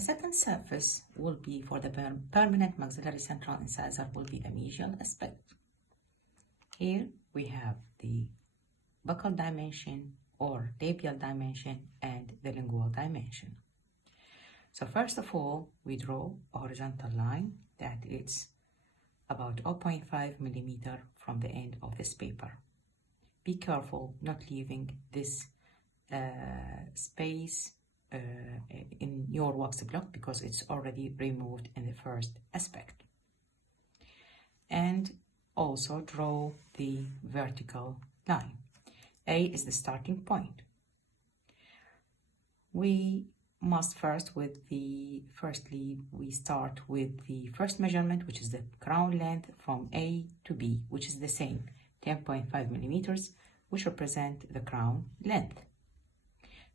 The second surface will be for the permanent maxillary central incisor will be the mesial aspect. Here we have the buccal dimension or labial dimension and the lingual dimension. So first of all, we draw a horizontal line that is about 0.5 millimeter from the end of this paper. Be careful not leaving this space in your wax block because it's already removed in the first aspect. And also draw the vertical line. A is the starting point. We must firstly we start with the first measurement, which is the crown length from A to B, which is the same 10.5 millimeters, which represent the crown length.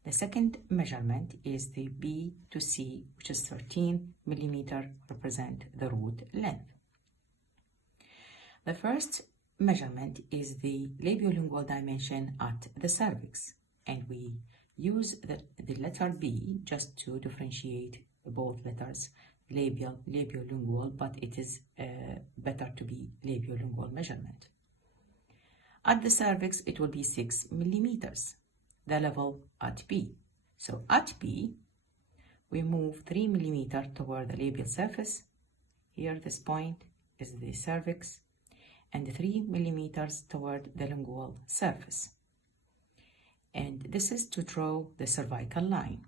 The second measurement is the B to C, which is 13 millimeter, represent the root length. The first measurement is the labio-lingual dimension at the cervix, and we use the letter B just to differentiate both letters, labial, labio-lingual, but it is better to be labio-lingual measurement. At the cervix, it will be 6 millimeters, the level at B. So at B, we move 3 millimeters toward the labial surface. Here, this point is the cervix, and 3 millimeters toward the lingual surface. And this is to draw the cervical line.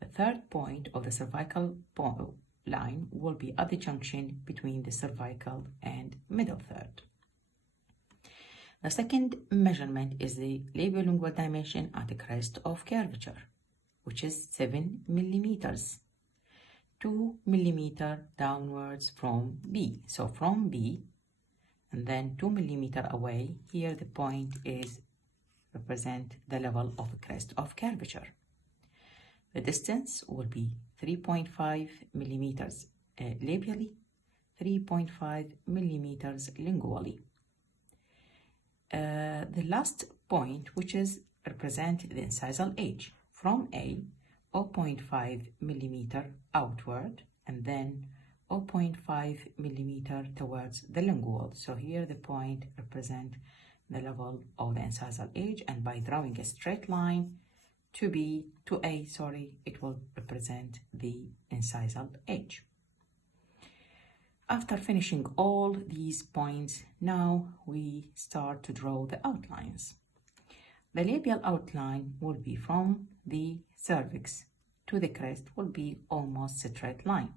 The third point of the cervical line will be at the junction between the cervical and middle third. The second measurement is the labio-lingual dimension at the crest of curvature, which is 7 millimeters, 2 millimeters downwards from B. So from B, and then 2 millimeters away, here the point is represent the level of the crest of curvature. The distance will be 3.5 millimeters labially, 3.5 millimeters lingually. The last point, which is represent the incisal edge from A, 0.5 millimeter outward, and then 0.5 millimeter towards the lingual. So here the point represent the level of the incisal edge, and by drawing a straight line to A, it will represent the incisal edge. After finishing all these points, now we start to draw the outlines. The labial outline will be from the cervix to the crest will be almost a straight line,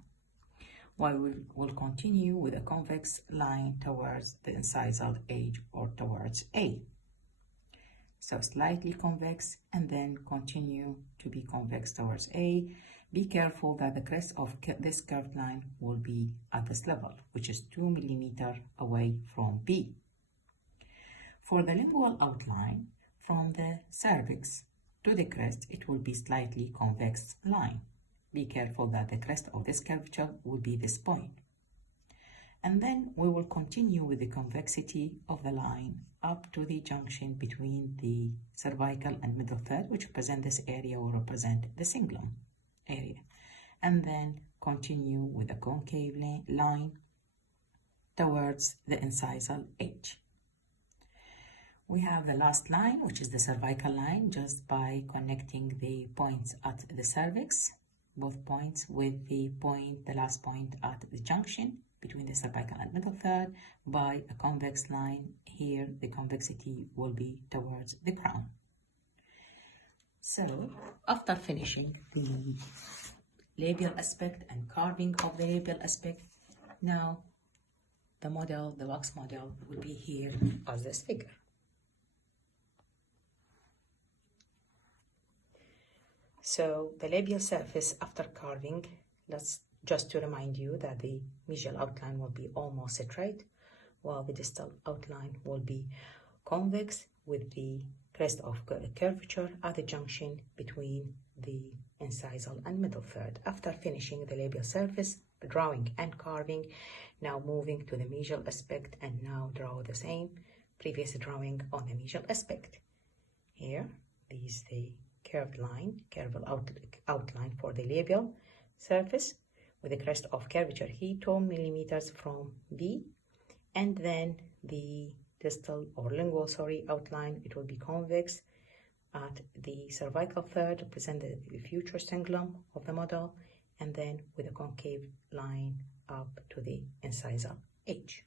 while we will continue with a convex line towards the incisal edge or towards A. So slightly convex and then continue to be convex towards A. Be careful that the crest of this curved line will be at this level, which is 2 millimeters away from B. For the lingual outline, from the cervix to the crest, it will be slightly convex line. Be careful that the crest of this curvature will be this point. And then we will continue with the convexity of the line up to the junction between the cervical and middle third, which represent this area will represent the cingulum area. And then continue with the concave line towards the incisal edge. We have the last line, which is the cervical line, just by connecting the points at the cervix, both points with the last point at the junction between the cervical and middle third by a convex line. Here the convexity will be towards the crown. So after finishing the labial aspect and carving of the labial aspect, now the model, the wax model, will be here as this figure. So the labial surface after carving, just to remind you that the mesial outline will be almost straight, while the distal outline will be convex with the crest of curvature at the junction between the incisal and middle third. After finishing the labial surface, drawing and carving, now moving to the mesial aspect, and now draw the same previous drawing on the mesial aspect. Here, this is the curved line, outline for the labial surface with a crest of curvature here 2 millimeters from B, and then the distal or lingual, outline, it will be convex at the cervical third, represent the future cingulum of the model, and then with a concave line up to the incisor edge.